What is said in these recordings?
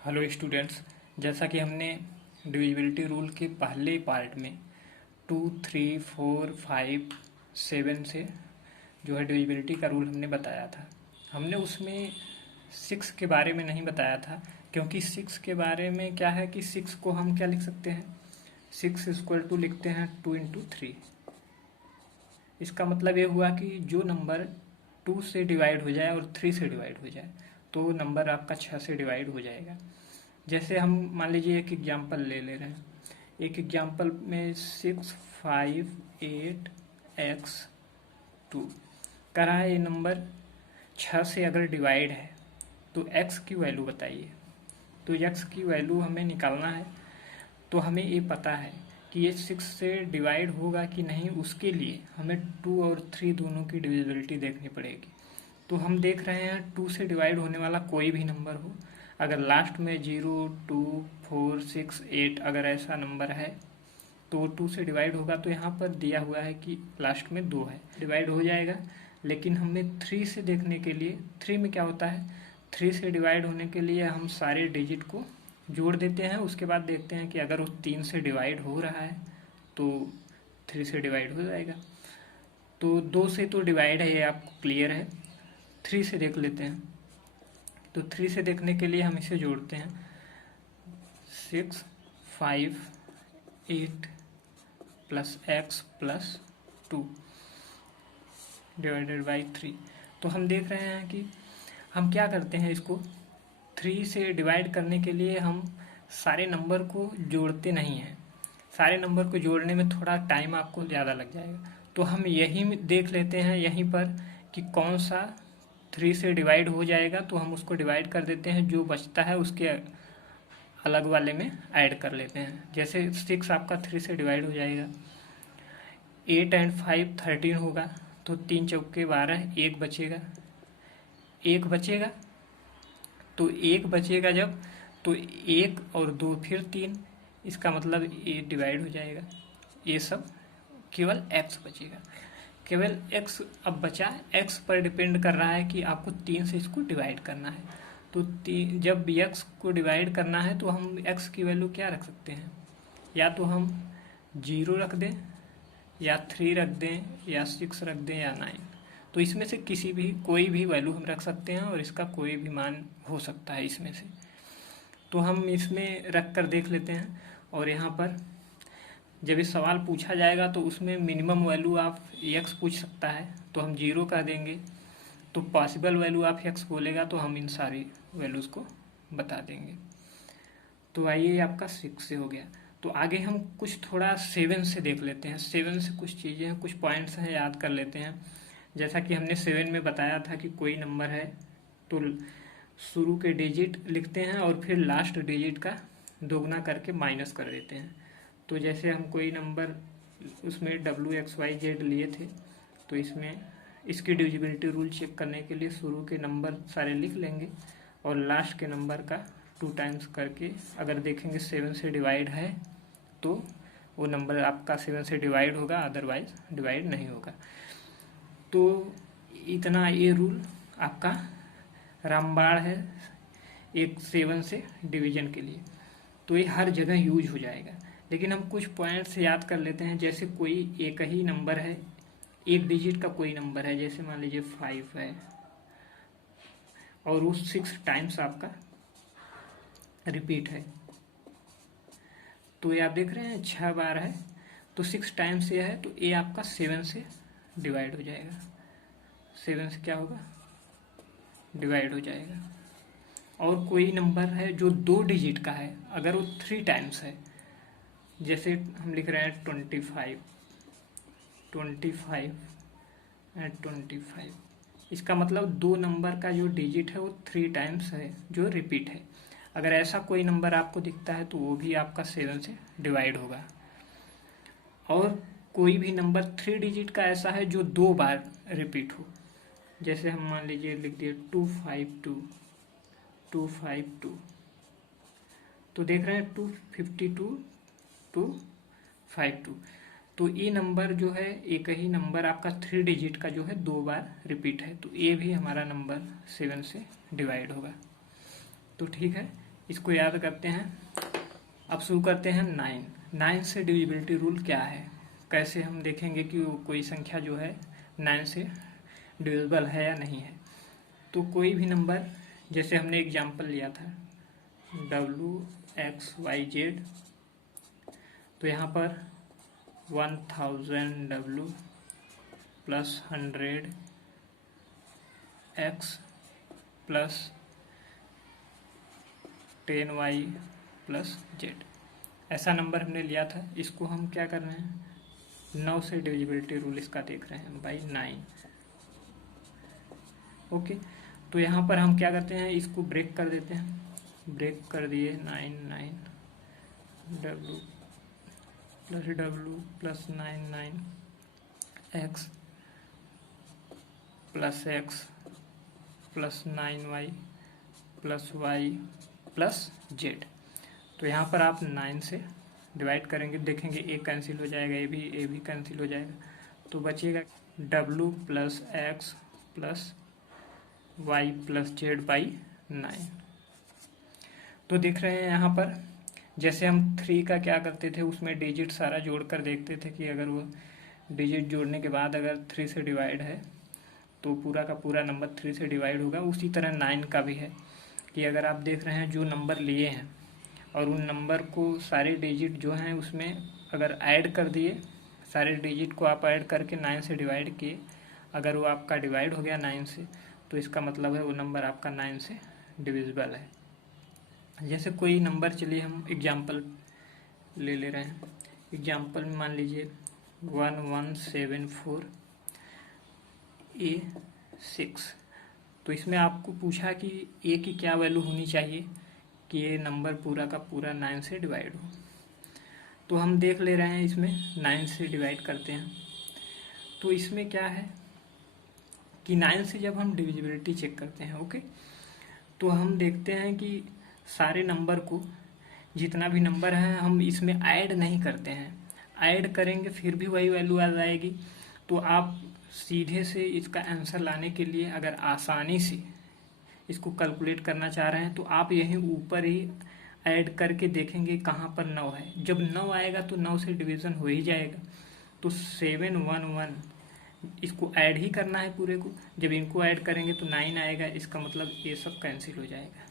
Hello students. जैसा कि हमने डिविजिबिलिटी रूल के पहले पार्ट में 2, 3, 4, 5, 7 से जो है डिविजिबिलिटी का रूल हमने बताया था। हमने उसमें 6 के बारे में नहीं बताया था, क्योंकि 6 के बारे में क्या है कि 6 को हम क्या लिख सकते हैं, 6 इक्वल टू लिखते हैं 2 इंटू 3। इसका मतलब ये हुआ कि जो नंबर 2 से डिवाइड हो जाए और 3 से डिवाइड हो जाए तो नंबर आपका 6 से डिवाइड हो जाएगा। जैसे हम मान लीजिए एक एग्जांपल ले रहे हैं। एक एग्जांपल में 6, 5, 8 x 2 कह रहा है। ये नंबर 6 से अगर डिवाइड है तो x की वैल्यू बताइए। तो x की वैल्यू हमें निकालना है। तो हमें ये पता है कि ये 6 से डिवाइड होगा कि नहीं, उसके लिए हमें 2 और 3 दोनों की डिविजिबिलिटी देखनी पड़ेगी। तो हम देख रहे हैं 2 से डिवाइड होने वाला कोई भी नंबर हो, अगर लास्ट में 0, 2, 4, 6, 8 अगर ऐसा नंबर है तो 2 से डिवाइड होगा। तो यहाँ पर दिया हुआ है कि लास्ट में 2 है, डिवाइड हो जाएगा। लेकिन हमें 3 से देखने के लिए, 3 में क्या होता है, 3 से डिवाइड होने के लिए हम सारे डिजिट को जोड़ देते हैं। उसके बाद देखते हैं कि अगर वो 3 से डिवाइड हो रहा है तो 3 से डिवाइड हो जाएगा। तो 2 से तो डिवाइड है, ये आपको क्लियर है। 3 से देख लेते हैं। तो 3 से देखने के लिए हम इसे जोड़ते हैं, 6, 5, 8 plus x plus 2 divided by 3। तो हम देख रहे हैं कि हम क्या करते हैं, इसको 3 से डिवाइड करने के लिए हम सारे नंबर को जोड़ते नहीं हैं। सारे नंबर को जोड़ने में थोड़ा टाइम आपको ज़्यादा लग जाएगा। तो हम यही देख लेते हैं यहीं पर कि कौन सा 3 से डिवाइड हो जाएगा, तो हम उसको डिवाइड कर देते हैं। जो बचता है उसके अलग वाले में ऐड कर लेते हैं। जैसे 6 आपका 3 से डिवाइड हो जाएगा, 8 एंड 5 13 होगा, तो 3 चौके 12, एक बचेगा। एक बचेगा तो एक बचेगा जब, तो 1 और 2 फिर 3, इसका मतलब ये डिवाइड हो जाएगा। ये सब केवल x बचेगा, केवल x अब बचा। x पर डिपेंड कर रहा है कि आपको 3 से इसको डिवाइड करना है। तो जब x को डिवाइड करना है तो हम x की वैल्यू क्या रख सकते हैं, या तो हम 0 रख दें, या 3 रख दें, या 6 रख दें, या 9। तो इसमें से किसी भी कोई भी वैल्यू हम रख सकते हैं और इसका कोई भी मान हो सकता है इसमें से। तो हम इसमें रख कर देख लेते हैं। और यहाँ पर जब ये सवाल पूछा जाएगा तो उसमें मिनिमम वैल्यू आप x पूछ सकता है, तो हम 0 कर देंगे। तो पॉसिबल वैल्यू आप x बोलेगा तो हम इन सारी वैल्यूज़ को बता देंगे। तो आइए आपका 6 से हो गया। तो आगे हम कुछ थोड़ा 7 से देख लेते हैं। 7 से कुछ चीज़ें हैं, कुछ पॉइंट्स हैं, याद कर लेते हैं। जैसा कि हमने 7 में बताया था कि कोई नंबर है तो शुरू के डिजिट लिखते हैं और फिर लास्ट डिजिट का दोगुना करके माइनस कर देते हैं। तो जैसे हम कोई नंबर उसमें WXYZ लिए थे, तो इसमें इसकी डिविजिबिलिटी रूल चेक करने के लिए शुरू के नंबर सारे लिख लेंगे और लास्ट के नंबर का 2 टाइम्स करके अगर देखेंगे 7 से डिवाइड है तो वो नंबर आपका 7 से डिवाइड होगा, अदरवाइज डिवाइड नहीं होगा। तो इतना ये रूल आपका रामबाण है एक 7 से डिवीजन के लिए। तो ये हर जगह यूज हो जाएगा। लेकिन हम कुछ पॉइंट्स याद कर लेते हैं। जैसे कोई एक ही नंबर है, एक डिजिट का कोई नंबर है, जैसे मान लीजिए 5 है और वो 6 टाइम्स आपका रिपीट है। तो ये आप देख रहे हैं 6 बार है तो 6 टाइम्स ये है, तो ये आपका 7 से डिवाइड हो जाएगा। 7 से क्या होगा, डिवाइड हो जाएगा। और कोई नंबर है जो 2 डिजिट का है, अगर वो 3 टाइम्स है, जैसे हम लिख रहे हैं 25 एंड 25, इसका मतलब 2 नंबर का जो डिजिट है वो 3 टाइम्स है जो रिपीट है। अगर ऐसा कोई नंबर आपको दिखता है तो वो भी आपका 7 से डिवाइड होगा। और कोई भी नंबर 3 डिजिट का ऐसा है जो 2 बार रिपीट हो, जैसे हम मान लीजिए लिख दिए 252। तो देख रहे हैं 252, 252। तो ये नंबर जो है, एक ही नंबर आपका 3 डिजिट का जो है 2 बार रिपीट है, तो ये भी हमारा नंबर 7 से डिवाइड होगा। तो ठीक है, इसको याद करते हैं। अब शुरू करते हैं 9 से डिविजिबिलिटी रूल क्या है, कैसे हम देखेंगे कि कोई संख्या जो है 9 से डिविजिबल है या नहीं है। तो कोई भी नंबर, जैसे हमने एग्जाम्पल लिया था WXYZ, तो यहाँ पर 1000W plus 100X plus 10Y plus Z, ऐसा नंबर हमने लिया था। इसको हम क्या कर रहे हैं, 9 से डिविजिबिलिटी रूल इसका देख रहे हैं बाई 9। ओके, तो यहाँ पर हम क्या करते हैं, इसको ब्रेक कर देते हैं। ब्रेक कर दिए, 9 W plus 9 X plus 9Y plus Y plus Z। तो यहाँ पर आप 9 से डिवाइड करेंगे, देखेंगे ए कैंसिल हो जाएगा, ए भी कैंसिल हो जाएगा, तो बचेगा W plus X plus Y plus Z by 9। तो देख रहे हैं यहाँ पर, जैसे हम 3 का क्या करते थे, उसमें डिजिट सारा जोड़कर देखते थे कि अगर वो डिजिट जोड़ने के बाद अगर 3 से डिवाइड है तो पूरा का पूरा नंबर 3 से डिवाइड होगा। उसी तरह 9 का भी है कि अगर आप देख रहे हैं जो नंबर लिए हैं और उन नंबर को सारे डिजिट जो हैं उसमें अगर ऐड कर दिए, सारे डिजिट को आप ऐड करके 9 से डिवाइड किए, अगर वो आपका डिवाइड हो गया 9 से, तो इसका मतलब है वो नंबर आपका 9 से डिविजिबल है। जैसे कोई नंबर, चलिए हम एग्जाम्पल ले रहे हैं। एग्जाम्पल में मान लीजिए 1174A6। तो इसमें आपको पूछा कि ए की क्या वैल्यू होनी चाहिए कि ये नंबर पूरा का पूरा 9 से डिवाइड हो। तो हम देख ले रहे हैं, इसमें 9 से डिवाइड करते हैं। तो इसमें क्या है कि 9 से जब हम डिविजिबिलिटी चेक करते हैं, ओके, तो हम देखते हैं कि सारे नंबर को, जितना भी नंबर है, हम इसमें ऐड नहीं करते हैं। ऐड करेंगे फिर भी वही वैल्यू आ जाएगी। तो आप सीधे से इसका आंसर लाने के लिए अगर आसानी से इसको कैलकुलेट करना चाह रहे हैं तो आप यहीं ऊपर ही ऐड करके देखेंगे कहाँ पर 9 है। जब 9 आएगा तो 9 से डिवीज़न हो ही जाएगा। तो 711 इसको ऐड ही करना है पूरे को। जब इनको ऐड करेंगे तो 9 आएगा, इसका मतलब ये सब कैंसिल हो जाएगा।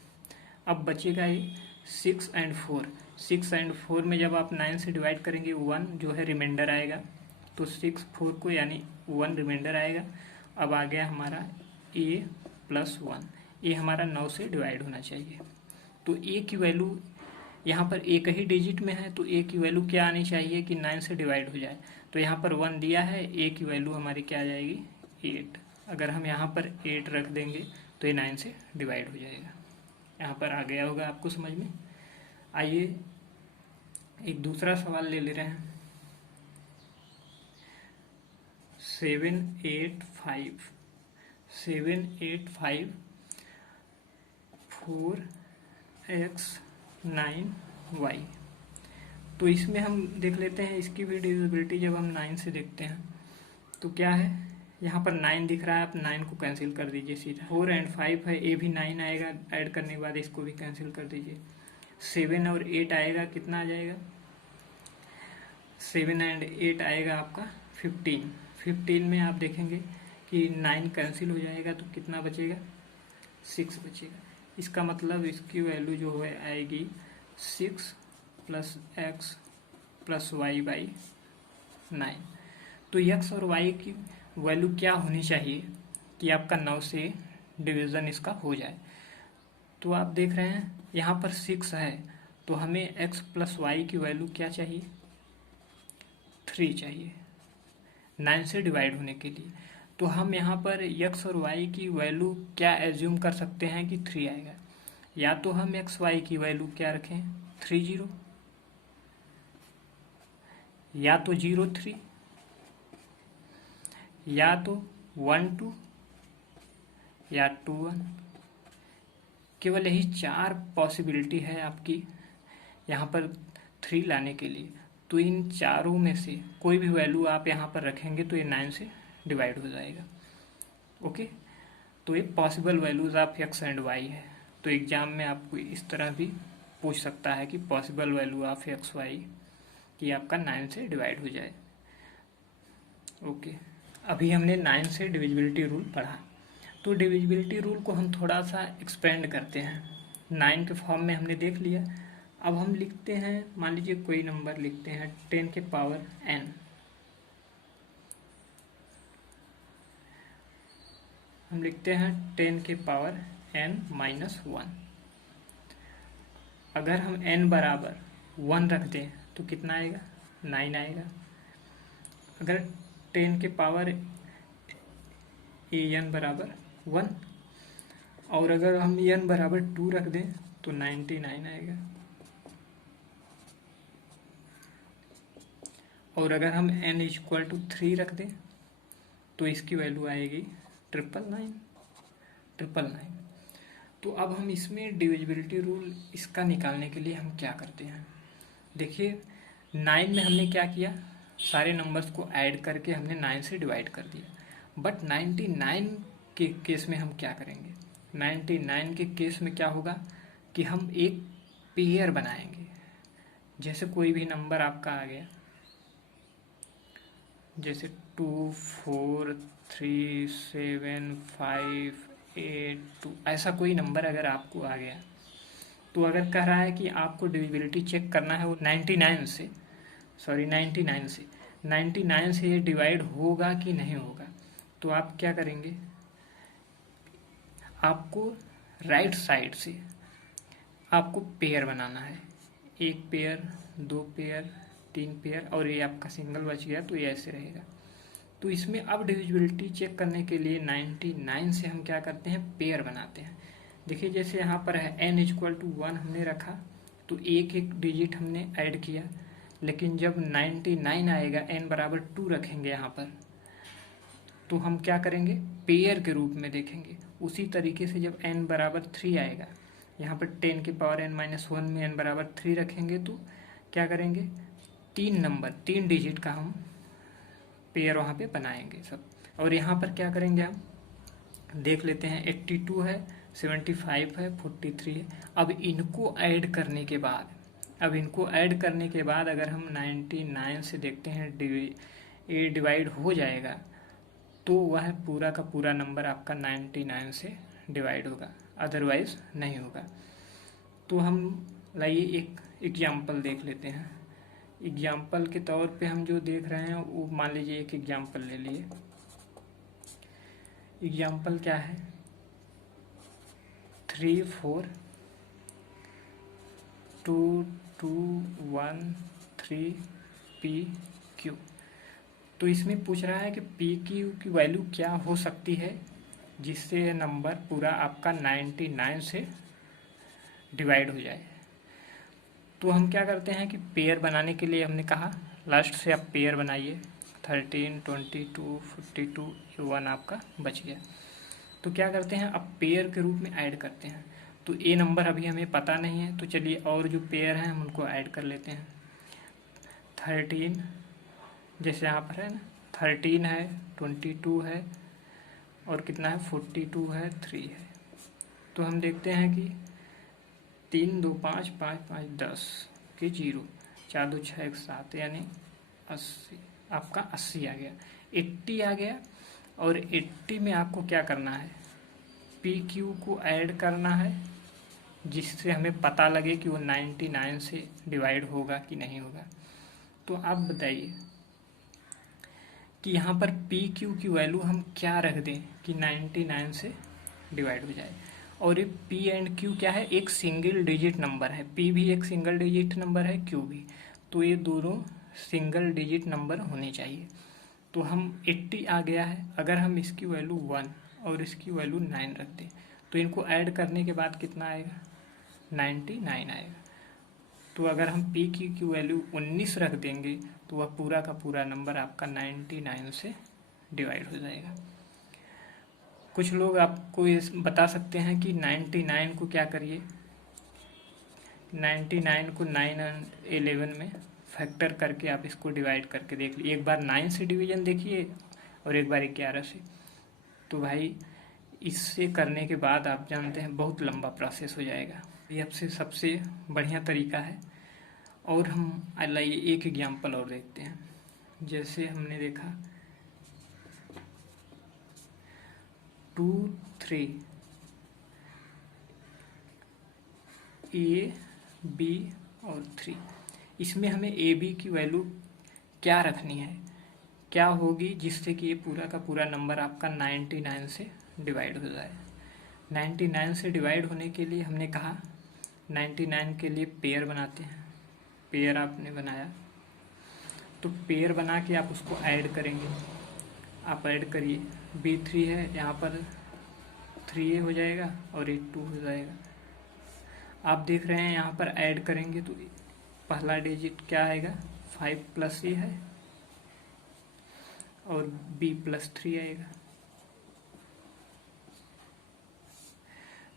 अब बचेगा ये 6 और 4। 6 और 4 में जब आप 9 से डिवाइड करेंगे 1 जो है रिमाइंडर आएगा, तो 6 4 को यानी 1 रिमाइंडर आएगा। अब आ गया हमारा a प्लस 1। ये हमारा 9 से डिवाइड होना चाहिए। तो a की वैल्यू यहाँ पर एक ही डिजिट में है, तो a की वैल्यू क्या आनी चाहिए कि 9 से डिवाइड हो जाए। तो यहाँ पर 1 दिया है, a की वैल्यू हमारी क्या आ जाएगी 8। अगर हम यहाँ पर 8 रख देंगे तो ये 9 से डिवाइड हो जाएगा। यहाँ पर आ गया होगा आपको समझ में। आइए एक दूसरा सवाल ले रहे हैं। 785 4x 9y। तो इसमें हम देख लेते हैं, इसकी भी डिविजिबिलिटी जब हम 9 से देखते हैं तो क्या है, यहाँ पर 9 दिख रहा है, आप 9 को कैंसिल कर दीजिए सीधा। 4 और 5 है, ए भी 9 आएगा, ऐड करने के बाद इसको भी कैंसिल कर दीजिए। 7 और 8 आएगा, कितना आ जाएगा, 7 और 8 आएगा आपका 15। 15 में आप देखेंगे कि 9 कैंसिल हो जाएगा तो कितना बचेगा 6 बचेगा। इसका मतलब इसकी वैल्यू जो है आएगी 6 plus x plus y by 9। तो x और y की वैल्यू क्या होनी चाहिए कि आपका 9 से डिवीज़न इसका हो जाए। तो आप देख रहे हैं यहाँ पर 6 है, तो हमें x प्लस y की वैल्यू क्या चाहिए 3 चाहिए 9 से डिवाइड होने के लिए। तो हम यहाँ पर x और y की वैल्यू क्या एज्यूम कर सकते हैं कि 3 आएगा। या तो हम x y की वैल्यू क्या रखें 30, या तो 03, या तो 12 या 21। केवल यही 4 पॉसिबिलिटी है आपकी यहाँ पर 3 लाने के लिए। तो इन चारों में से कोई भी वैल्यू आप यहाँ पर रखेंगे तो ये 9 से डिवाइड हो जाएगा। ओके, तो ये possible values of x and y है। तो एग्जाम में आपको इस तरह भी पूछ सकता है कि possible value of X Y कि आपका 9 से डिवाइड हो जाए। ओके, अभी हमने 9 से डिविजिबिलिटी रूल पढ़ा, तो डिविजिबिलिटी रूल को हम थोड़ा सा एक्सपेंड करते हैं। 9 के फॉर्म में हमने देख लिया, अब हम लिखते हैं, मान लीजिए कोई नंबर लिखते हैं 10 के पावर n। हम लिखते हैं 10 के पावर n-1। अगर हम n बराबर 1 रख दें तो कितना आएगा, 9 आएगा। अगर 10 के पावर n बराबर 1 और अगर हम n बराबर 2 रख दें तो 99 आएगा। और अगर हम n इक्वल टू 3 रख दें तो इसकी वैल्यू आएगी 999। तो अब हम इसमें डिविजिबिलिटी रूल इसका निकालने के लिए हम क्या करते हैं, देखिए 9 में हमने क्या किया, सारे नंबर्स को ऐड करके हमने 9 से डिवाइड कर दिया। बट 99 के केस में हम क्या करेंगे, 99 के केस में क्या होगा कि हम एक पेयर बनाएंगे। जैसे कोई भी नंबर आपका आ गया, जैसे 2 4 3 7 5 8 2, ऐसा कोई नंबर अगर आपको आ गया, तो अगर कह रहा है कि आपको डिविजिबिलिटी चेक करना है वो 99 से ये डिवाइड होगा कि नहीं होगा, तो आप क्या करेंगे, आपको राइट साइड से आपको पेयर बनाना है, 1 पेयर 2 पेयर 3 पेयर, और ये आपका सिंगल बच गया तो ये ऐसे रहेगा। तो इसमें अब डिविजिबिलिटी चेक करने के लिए 99 से हम क्या करते हैं, पेयर बनाते हैं। देखिए जैसे यहाँ पर है n इक्वल टू 1 हमने रखा तो एक एक डिजिट हमने ऐड किया, लेकिन जब 99 आएगा n बराबर 2 रखेंगे यहाँ पर, तो हम क्या करेंगे, पेयर के रूप में देखेंगे। उसी तरीके से जब n बराबर 3 आएगा, यहाँ पर 10 के पावर n-1 में n बराबर 3 रखेंगे तो क्या करेंगे, 3 डिजिट का हम पेयर वहाँ पे बनाएंगे सब। और यहाँ पर क्या करेंगे, हम देख लेते हैं 82 है, 75 है, 43 है। अब इनको ऐड करने के बाद अगर हम 99 से देखते हैं ये डिवाइड हो जाएगा तो वह पूरा का पूरा नंबर आपका 99 से डिवाइड होगा, अदरवाइज नहीं होगा। तो हम लाइए एक एग्जाम्पल देख लेते हैं। एग्जाम्पल के तौर पे हम जो देख रहे हैं वो मान लीजिए एक एग्जाम्पल ले लिए। एग्जाम्पल क्या है, 3 4 2 2 1 3 PQ। तो इसमें पूछ रहा है कि PQ की वैल्यू क्या हो सकती है जिससे नंबर पूरा आपका 99 से डिवाइड हो जाए। तो हम क्या करते हैं कि पेयर बनाने के लिए हमने कहा लास्ट से आप पेयर बनाइए, 13 22 42 1 आपका बच गया। तो क्या करते हैं, अब पेयर के रूप में ऐड करते हैं। तो ए नंबर अभी हमें पता नहीं है, तो चलिए और जो पेयर हैं हम उनको ऐड कर लेते हैं। 13 जैसे यहाँ पर है ना, 13 है, 22 है और कितना है 42 है, 3 है। तो हम देखते हैं कि 3 2 5 5 5 10 के 0, 4 2 6 1 7 यानी 80, आपका 80 आ गया, 80 आ गया। और 80 में आपको क्या करना है, PQ को ऐड करना है जिससे हमें पता लगे कि वो 99 से डिवाइड होगा कि नहीं होगा। तो आप बताइए कि यहाँ पर PQ की वैल्यू हम क्या रख दें कि 99 से डिवाइड हो जाए। और ये P एंड Q क्या है, एक सिंगल डिजिट नंबर है, P भी एक सिंगल डिजिट नंबर है, Q भी। तो ये दोनों सिंगल डिजिट नंबर होने चाहिए। तो हम 80 आ गया है, अगर हम इसकी वैल्यू 1 और इसकी वैल्यू 9 रख दें तो इनको ऐड करने के बाद कितना आएगा, 99 आएगा। तो अगर हम PQ की वैल्यू 19 रख देंगे तो वह पूरा का पूरा नंबर आपका 99 से डिवाइड हो जाएगा। कुछ लोग आपको ये बता सकते हैं कि 99 को क्या करिए, 99 को 9 और 11 में फैक्टर करके आप इसको डिवाइड करके देख लीजिए। एक बार 9 से डिवीजन देखिए और एक बार 11 से। तो भाई इससे करने के बाद आप जानते हैं बहुत लंबा प्रोसेस हो जाएगा। ये आपसे सबसे बढ़िया तरीका है। और हम लाइए एक एग्जाम्पल और देखते हैं। जैसे हमने देखा 2 3 ए बी और 3, इसमें हमें ए बी की वैल्यू क्या रखनी है, क्या होगी जिससे कि ये पूरा का पूरा नंबर आपका 99 से डिवाइड हो जाए। 99 से डिवाइड होने के लिए हमने कहा 99 के लिए पेयर बनाते हैं। पेयर आपने बनाया तो पेयर बना के आप उसको ऐड करेंगे। आप ऐड करिए, B3 है यहाँ पर 3A हो जाएगा और ये 2 हो जाएगा। आप देख रहे हैं यहाँ पर ऐड करेंगे तो पहला डिजिट क्या आएगा, 5 + A है और B + 3 आएगा।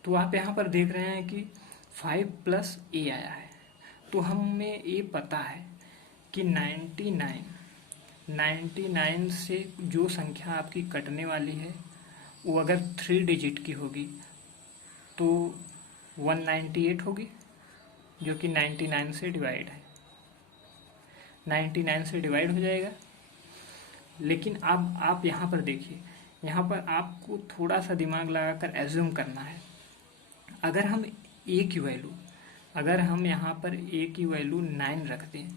तो आप यहाँ पर देख रहे हैं कि 5 + A आया है। तो हमें ये पता है कि 99 से जो संख्या आपकी कटने वाली है वो अगर 3 डिजिट की होगी तो 198 होगी, जो कि 99 से डिवाइड है, 99 से डिवाइड हो जाएगा। लेकिन अब आप यहाँ पर देखिए, यहाँ पर आपको थोड़ा सा दिमाग लगाकर एज्यूम करना है। अगर हम ए की वैल्यू, अगर हम यहाँ पर ए की वैल्यू 9 रख दें,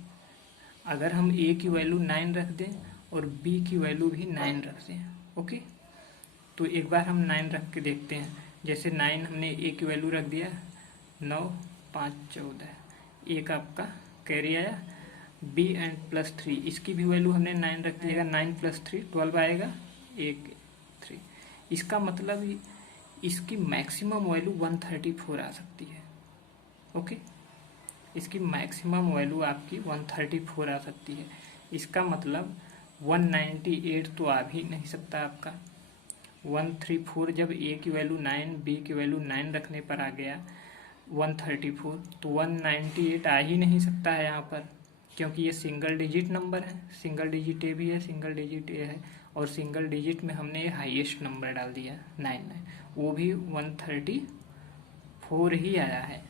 अगर हम ए की वैल्यू 9 रख दें और बी की वैल्यू भी 9 रख दें, ओके, तो एक बार हम 9 रख के देखते हैं। जैसे 9 हमने ए की वैल्यू रख दिया, 9 5 14, एक आपका कैरी आया। बी एंड +3, इसकी भी वैल्यू हमने 9 रख दिएगा, 9 + 3 12 आएगा, एक 3। इसका मतलब इसकी मैक्सिमम वैल्यू 134 आ सकती है, ओके, इसकी मैक्सिमम वैल्यू आपकी 134 आ सकती है। इसका मतलब 198 तो आ भी नहीं सकता आपका। 134 जब ए की वैल्यू 9, बी की वैल्यू 9 रखने पर आ गया 134, तो 198 आ ही नहीं सकता है यहाँ पर, क्योंकि ये सिंगल डिजिट नंबर है। सिंगल डिजिट ए भी है, सिंगल डिजिट ए है, और सिंगल डिजिट में हमने हाईएस्ट नंबर डाल दिया 99, वो भी 134 ही आया है।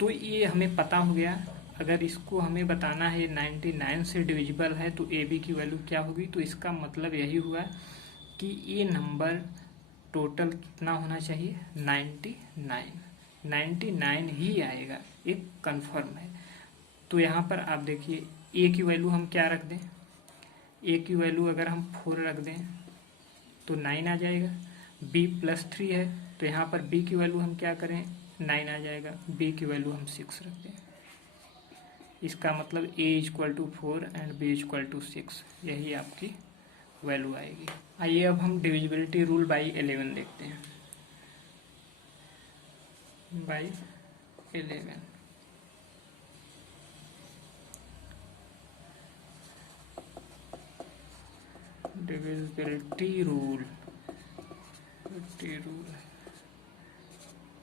तो ये हमें पता हो गया। अगर इसको हमें बताना है 99 से डिविजिबल है तो ए बी की वैल्यू क्या होगी, तो इसका मतलब यही हुआ कि ये नंबर टोटल कितना होना चाहिए, 99 ही आएगा, एक कंफर्म है। तो यहाँ पर आप देखिए ए की वैल्यू हम क्या रख दें, ए की वैल्यू अगर हम 4 रख दें तो 9 आ जाएगा। बी +3 है तो यहाँ पर बी की वैल्यू हम क्या करें, 9 आ जाएगा। बी की वैल्यू हम 6 रख दें। इसका मतलब a = 4 एंड b = 6, यही आपकी वैल्यू आएगी। आइए अब हम डिविजिबिलिटी रूल बाई 11 देखते हैं। By 11, divisibility rule,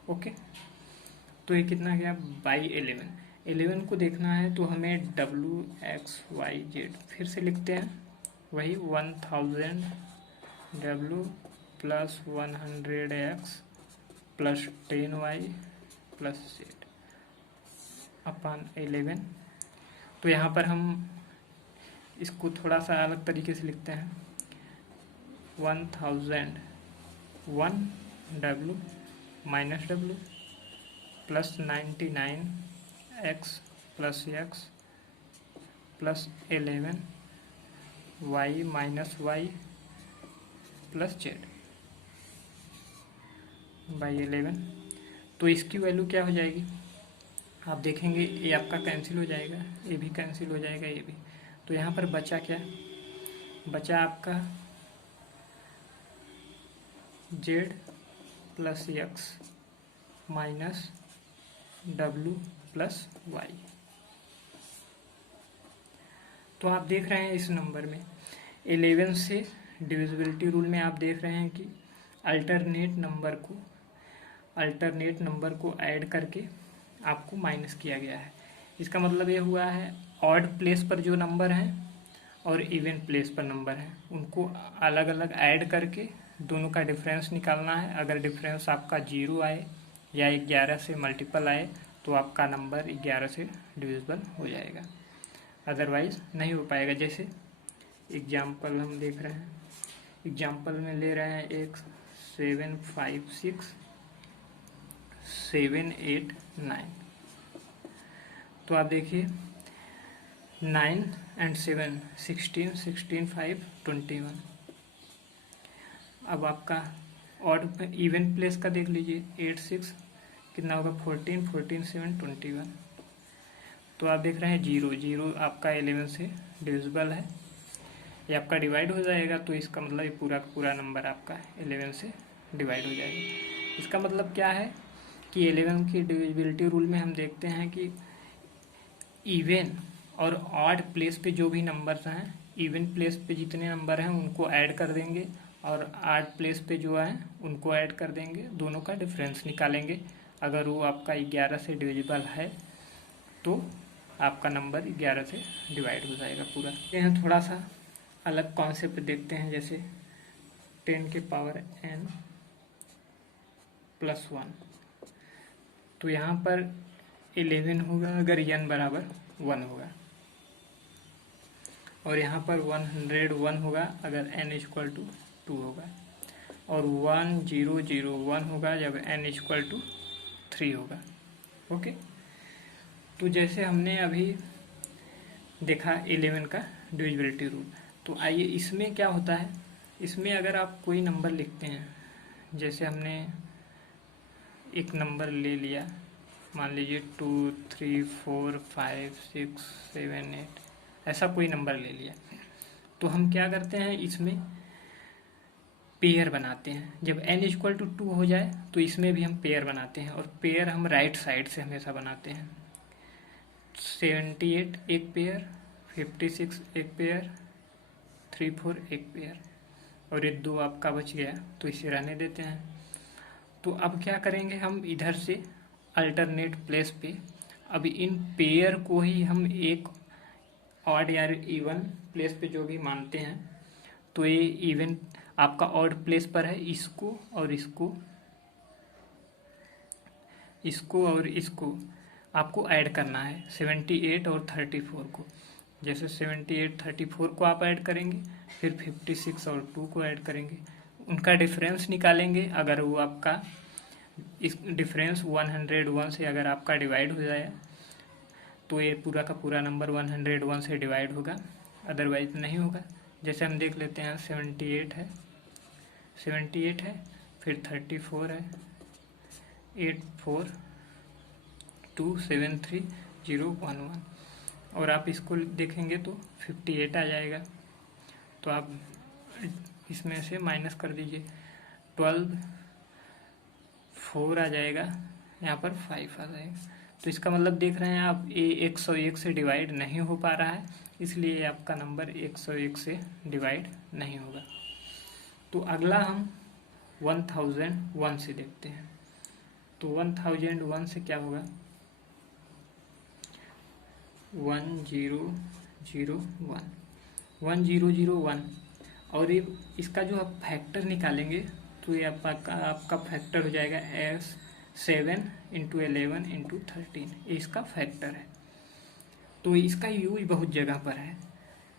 okay. तो ये कितना गया, बाई 11 को देखना है तो हमें WXYZ फिर से लिखते हैं, वही 1000 W + 100X + 10Y + Z / 11। तो यहाँ पर हम इसको थोड़ा सा अलग तरीके से लिखते हैं, 1000 1 W - W + 99 X + X + 11 Y - Y + Z / 11। तो इसकी वैल्यू क्या हो जाएगी, आप देखेंगे ये आपका कैंसिल हो जाएगा, ये भी कैंसिल हो जाएगा, ये भी। तो यहाँ पर बचा क्या, बचा आपका Z + X - W + Y। तो आप देख रहे हैं इस नंबर में 11 से डिविजिबिलिटी रूल में आप देख रहे हैं कि अल्टरनेट नंबर को ऐड करके आपको माइनस किया गया है। इसका मतलब ये हुआ है ऑड प्लेस पर जो नंबर हैं और इवन प्लेस पर नंबर हैं उनको अलग अलग ऐड करके दोनों का डिफरेंस निकालना है। अगर डिफरेंस आपका 0 आए या 11 से मल्टीपल आए तो आपका नंबर 11 से डिविजिबल हो जाएगा, अदरवाइज नहीं हो पाएगा। जैसे एग्जाम्पल हम देख रहे हैं, एग्जाम्पल में ले रहे हैं एक 7 5 6 7 8 9। तो आप देखिए 9 एंड 7 16 16 5 21। अब आपका ऑड इवन प्लेस का देख लीजिए 8 6 कितना होगा 14 14 7 21। तो आप देख रहे हैं 0 0 आपका 11 से डिविजिबल है, ये आपका डिवाइड हो जाएगा। तो इसका मतलब ये पूरा का पूरा नंबर आपका 11 से डिवाइड हो जाएगा। इसका मतलब क्या है कि 11 की डिविजिबिलिटी रूल में हम देखते हैं कि इवन और ऑड प्लेस पे जो भी नंबर्स हैं, इवन प्लेस पे जितने नंबर हैं उनको ऐड कर देंगे और ऑड प्लेस पे जो है उनको ऐड कर देंगे, दोनों का डिफरेंस निकालेंगे। अगर वो आपका 11 से डिविजिबल है तो आपका नंबर 11 से डिवाइड हो जाएगा पूरा। यहाँ थोड़ा सा अलग कॉन्सेप्ट देखते हैं, जैसे 10 के पावर n प्लस 1। तो यहाँ पर 11 होगा अगर n बराबर 1 होगा, और यहाँ पर 101 होगा अगर n इक्वल टू 2 होगा, और 1001 होगा जब n इक्वल टू 3 होगा। ओके, तो जैसे हमने अभी देखा 11 का डिविजिबिलिटी रूल, तो आइए इसमें क्या होता है। इसमें अगर आप कोई नंबर लिखते हैं, जैसे हमने एक नंबर ले लिया, मान लीजिए 2 3 4 5 6 7 8, ऐसा कोई नंबर ले लिया, तो हम क्या करते हैं इसमें पेयर बनाते हैं। जब n इक्वल टू 2 हो जाए तो इसमें भी हम पेयर बनाते हैं, और पेयर हम राइट साइड से हमेशा बनाते हैं। 78 एक पेयर, 56 एक पेयर, 34 एक पेयर, और ये 2 आपका बच गया तो इसे रहने देते हैं। तो अब क्या करेंगे हम इधर से अल्टरनेट प्लेस पे, अब इन पेयर को ही हम एक ऑड या इवन प्लेस पे जो भी मानते हैं, तो ये इवन आपका ऑड प्लेस पर है, इसको और इसको, इसको और इसको आपको ऐड करना है 78 और 34 को। जैसे 78 34 को आप ऐड करेंगे, फिर 56 और 2 को ऐड करेंगे, उनका डिफरेंस निकालेंगे। अगर वो आपका इस डिफरेंस 101 से अगर आपका डिवाइड हो जाए तो ये पूरा का पूरा नंबर 101 से डिवाइड होगा, अदरवाइज नहीं होगा। जैसे हम देख लेते हैं 78 है, 78 है, फिर 34 है, 84273011, और आप इसको देखेंगे तो 58 आ जाएगा। तो आप इसमें से माइनस कर दीजिए, 12 4 आ जाएगा, यहाँ पर 5 आ जाएगा। तो इसका मतलब देख रहे हैं आप, ये 101 से डिवाइड नहीं हो पा रहा है, इसलिए आपका नंबर 101 से डिवाइड नहीं होगा। तो अगला हम 1001 से देखते हैं। तो 1001 से क्या होगा, 1001, और ये इसका जो आप फैक्टर निकालेंगे तो ये आपका फैक्टर हो जाएगा 7 इंटू 11 इंटू 13, ये इसका फैक्टर है। तो इसका यूज बहुत जगह पर है,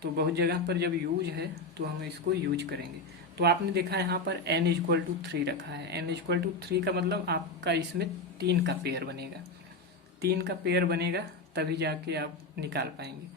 तो बहुत जगह पर जब यूज है तो हम इसको यूज करेंगे। तो आपने देखा यहाँ पर n इक्वल टू 3 रखा है, n इक्वल टू 3 का मतलब आपका इसमें 3 का पेयर बनेगा, 3 का पेयर बनेगा तभी जाके आप निकाल पाएंगे।